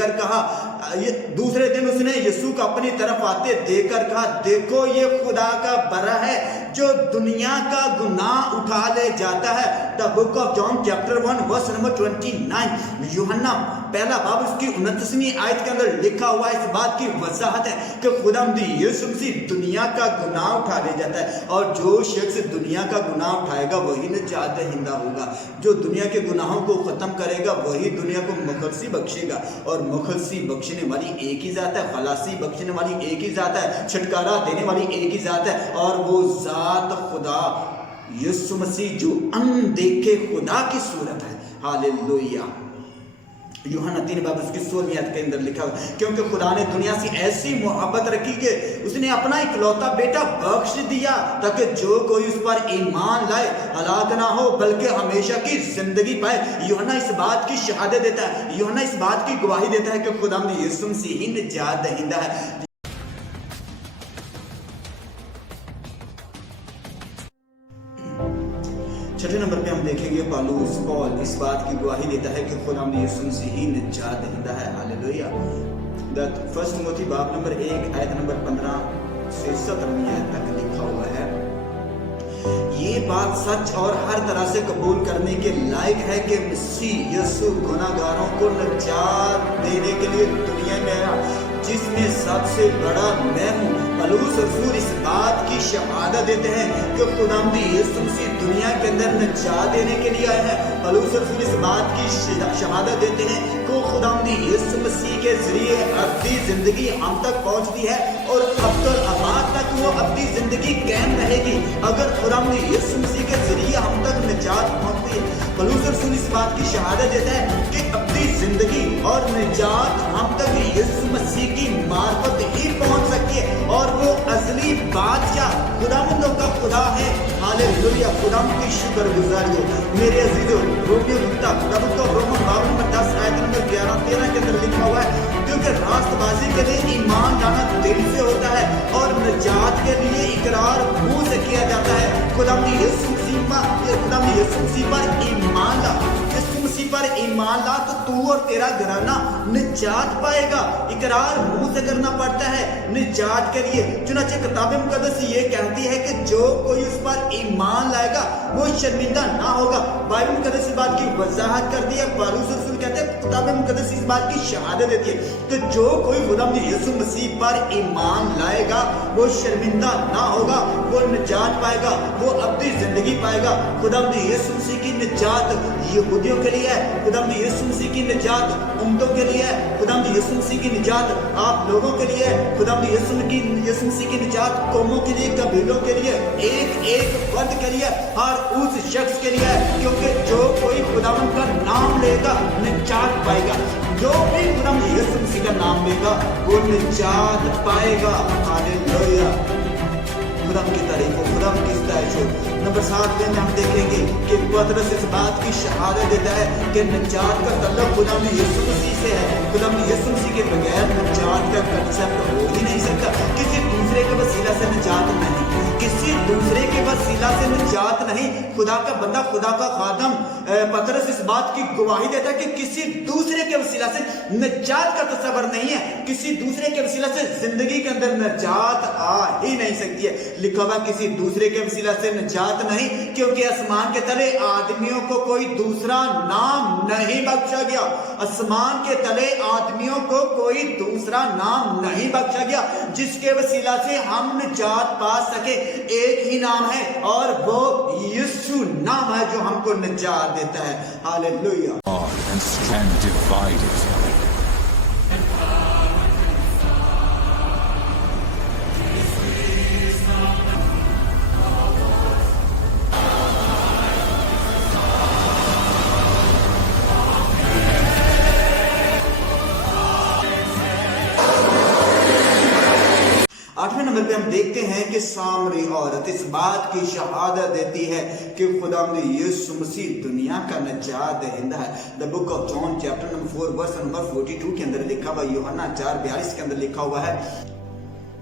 کر کہا، دیکھو یہ خدا کا برا ہے جو دنیا کا گناہ اٹھا لے جاتا ہے۔ The book of John chapter 1 verse number 29، یوحنا پہلا باب اس کی 29ویں آیت کے اندر لکھا ہوا ہے، اس بات کی وضاحت ہے کہ خداوند یسوع مسیح دنیا کا گناہ اٹھا لے جاتا ہے، اور جو شخص دنیا کا گناہ اٹھائے گا وہی نجات دہندہ ہوگا۔ جو دنیا کے گناہوں کو ختم کرے گا وہی دنیا کو مخلصی بخشے گا، اور مخلصی بخشنے والی ایک ہی ذات ہے، خلاصی بخشنے والی ایک ہی ذات ہے، چھٹکارا دینے والی ایک ہی ذات ہے، اور وہ ذات خدا یسوع مسیح جو اندیکھے خدا کی صورت ہے۔ ہاللیلویہ۔ यूहन्ना 3 बाब उसकी 16वीं आयत के अंदर लिखा हुआ, क्योंकि खुदा ने दुनिया से ऐसी मोहब्बत रखी कि उसने अपना इकलौता बेटा बख्श दिया ताकि जो कोई उस पर ईमान लाए हलाक ना हो बल्कि हमेशा की जिंदगी पाए। यूहन्ना इस बात की शहादत देता है, यूहन्ना इस बात की गवाही देता है कि खुदावंद यीशु मसीह ही निजात दहिंदा है। छठे नंबर पे हम देखेंगे पौलुस पॉल इस बात की गवाही देता है कि खुदावंद यीशु मसीह ही निजात दहिंदा है। हालेलुया। फर्स्ट तिमोथी बाब नंबर 1 आयत नंबर 15 से 17वीं आयत तक लिखा हुआ है, ये बात सच और हर तरह से कबूल करने के लायक है कि मसीह यीशु गुनाहगारों को निजात देने के लिए दुनिया में आया, जिसमें सबसे बड़ा मैं हूँ। पौलुस रसूल इस बात की शहादत देते हैं कि खुदावंद यीशु मसीह दुनिया के अंदर निजात देने के लिए आए हैं। पौलुस रसूल इस बात की शहादत देते हैं कि खुदावंद यीशु मसीह के जरिए अब्दी जिंदगी हम तक पहुंचती है और अब्द तक वो अब्दी जिंदगी कायम रहेगी अगर खुदावंद यीशु मसीह के जरिए हम तक निजात पहुंचती है। पौलुस रसूल इस बात की शहादत देता है कि अब्दी जिंदगी और निजात हम तक यीशु मसीह की मार्फत ही पहुंच सकती है और वो अज़ली बादशाह खुदावंदों का खुदा है। हालेलुया। खुदावंद की शुक्रगुजारी हो मेरे अजीजों। खुदावंद का रोमन बाब नंबर 10 आयत नंबर 11-13 के अंदर लिखा हुआ है, क्योंकि रास्तबाजी के लिए ईमान लाना दिल से होता है और निजात के लिए इकरार मुंह से किया जाता है। खुदावंद यीशु मसीह पर ईमान ला, यीशु मसीह पर ईमान ला तो तू और तेरा घराना निजात पाएगा। इकरार मुंह से करना पड़ता है निजात के लिए। चुनांचे किताब मुकद्दस ये कहती है कि जो कोई उस पर ईमान लाएगा वो शर्मिंदा ना होगा। बाइबल मुकद्दस इस बात की वजाहत करती है। पौलुस रसूल कहते हैं, किताब मुकद्दस इस बात की शहादत देती है कि जो कोई खुदावंद यीशु मसीह पर ईमान लाएगा वो शर्मिंदा ना होगा, वो निजात पाएगा, वो अब्दी जिंदगी पाएगा। खुदावंद यीशु मसीह की निजात यहूदियों के लिए है, खुदावंद यीशु मसीह की निजात उम्मतों के लिए है, खुदावंद यीशु मसीह की निजात आप लोगों के लिए है, खुदावंद यीशु मसीह की निजात कौमों के लिए, कबीलों के लिए, एक एक वर्ग के लिए, हर उस शख्स के लिए है, क्योंकि जो कोई खुदावंद का नाम लेगा निजात पाएगा। जो भी खुदावंद यीशु मसीह का नाम लेगा वो निजात पाएगा। हालेलुया। खुदावंद की तारीफ हो, खुदावंद की स्तुति हो। नंबर 7 में हम देखेंगे कि पतरस इस बात की शहादत देता है कि निजात का तल्लुक खुदावंद यीशु मसीह से है। खुदावंद यीशु मसीह के बगैर निजात का कंसेप्ट हो ही नहीं सकता। किसी दूसरे के वसीला से निजात नहीं, किसी दूसरे के वसीला से निजात नहीं। खुदा का बंदा, खुदा का खादम पतरस इस बात की गवाही देता है कि किसी दूसरे के वसीला से निजात का तस्वर नहीं है। किसी दूसरे के वसीला से जिंदगी के अंदर निजात आ ही नहीं सकती है। लिखा हुआ किसी दूसरे के वसीला से निजात नहीं, क्योंकि आसमान के तले आदमियों को कोई दूसरा नाम नहीं बख्शा गया। आसमान के तले आदमियों को कोई दूसरा नाम नहीं बख्शा गया जिसके वसीला से हम निजात पा सके। एक ही नाम है और वो यीशु नाम है जो हमको निजात देता है। हालेलुया। And stand divided. आठवें नंबर पे हम देखते हैं कि सामरी औरत इस बात की शहादत देती है कि खुदावंद यीशु मसीह दुनिया का निजात दहिंदा है। The book of John chapter number 4 verse number 42 के अंदर लिखा हुआ, यूहन्ना 4:42 के अंदर लिखा हुआ है,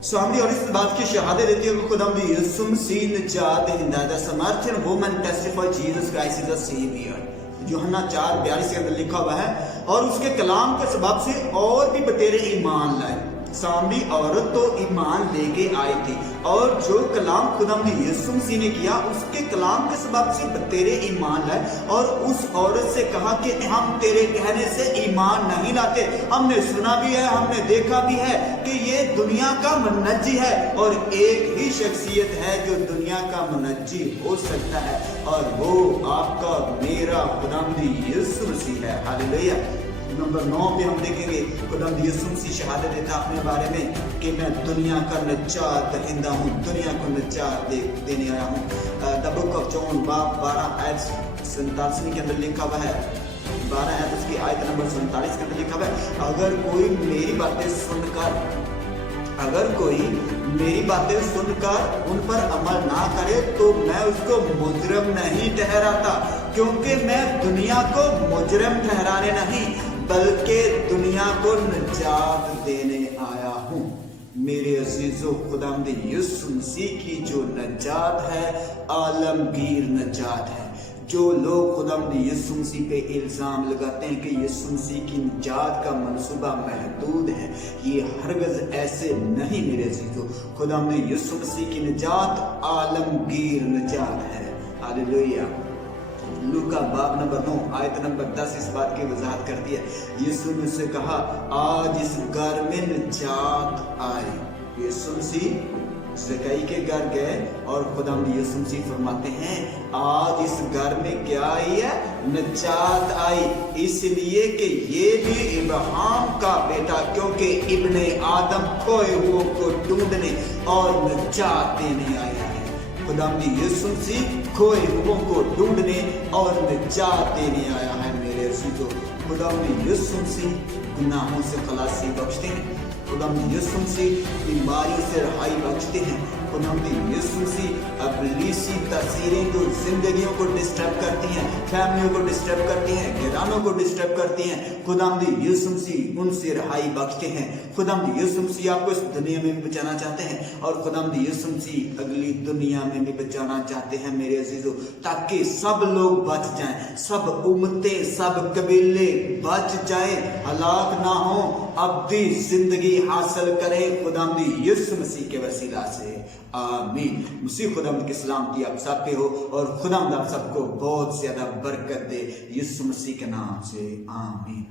सामरी औरत इस बात की शहादत देती है कि खुदावंद यीशु मसीह निजात दहिंदा है। The Samaritan woman testify Jesus Christ is the saviour. यूहन्ना 4:42 के अंदर लिखा हुआ है, और उसके कलाम के सबब से और भी बतेरे ईमान लाए। सामरी औरत तो ईमान लेके आई थी, और जो कलाम खुदावंद यीशु मसीह ने किया उसके कलाम के सबब से बतेरे ईमान लाए, और उस औरत से कहा कि हम तेरे कहने से ईमान नहीं लाते, हमने सुना भी है, हमने देखा भी है कि ये दुनिया का मुनज्जी है, और एक ही शख्सियत है जो दुनिया का मुनज्जी हो सकता है, और वो आपका मेरा खुदावंद यीशु मसीह है। हालेलुया। नंबर 9 पे हम देखेंगे खुदावंद यीशु मसीह शहादत देता अपने बारे में कि मैं दुनिया का निजात दहिंदा हूँ, दुनिया को निजात देने आया हूँ। द बुक ऑफ जॉन बाब 12 आयत 47 के अंदर लिखा हुआ है, 12 है तो उसकी आयत नंबर 47 के अंदर लिखा हुआ है, अगर कोई मेरी बातें सुनकर उन पर अमल ना करे तो मैं उसको मुजरिम नहीं ठहराता, क्योंकि मैं दुनिया को मुजरिम ठहराने नहीं बल्कि दुनिया को निजात देने आया हूँ। मेरे अजीजों, खुदावंद यीशु मसीह की जो नजात है आलमगीर नजात है। जो लोग खुदावंद यीशु मसीह पे इल्ज़ाम लगाते हैं कि यीशु मसीह की निजात का मंसूबा महदूद है, ये हरगज़ ऐसे नहीं मेरे अजीजों। खुदावंद यीशु मसीह की निजात आलमगीर निजात है। हालेलुया। लूका बाब नंबर 9 आयत नंबर 10 इस बात की वजाहत करती है। यीशु ने उससे कहा, आज इस घर में निजात आए। यीशु मसीह ज़कई के घर गए और खुदावंद यीशु मसीह फरमाते हैं, आज इस घर में क्या आई है? निजात आई, इसलिए कि ये भी इब्राहिम का बेटा, क्योंकि इब्ने आदम खोए हुओं को ढूंढने और निजात देने आया है। खुदावंद यीशु मसीह खोए हुओं को ढूंढने और निजात देने आया है। मेरे अजीजों, खुदावंद यीशु मसीह गुनाहों से खलासी बख्शते हैं, खुदावंद यीशु मसीह बीमारियों से रहाई बख्शते हैं, खुदावंद यीशु मसीह अबलीसी तासीरें जो जिंदगियों को डिस्टर्ब करती हैं, फैमिलियों को डिस्टर्ब करती हैं, घरानों को डिस्टर्ब करती हैं, खुदावंद यीशु मसीह उनसे रहाई बख्शते हैं। खुदावंद यीशु मसीह आपको इस दुनिया में भी बचाना चाहते हैं और खुदावंद यीशु मसीह अगली दुनिया में भी बचाना चाहते हैं मेरे अजीजों, ताकि सब लोग बच जाएं, सब उम्मतें, सब कबीले बच जाएं, हलाक ना हो, अब्दी जिंदगी हासिल करें खुदावंद यीशु मसीह के वसीला से। आमीन। मसीह खुदावंद की सलामती आप सब पे हो और खुदावंद आप सबको बहुत ज्यादा बरकत दे, यीशु मसीह के नाम से। आमीन।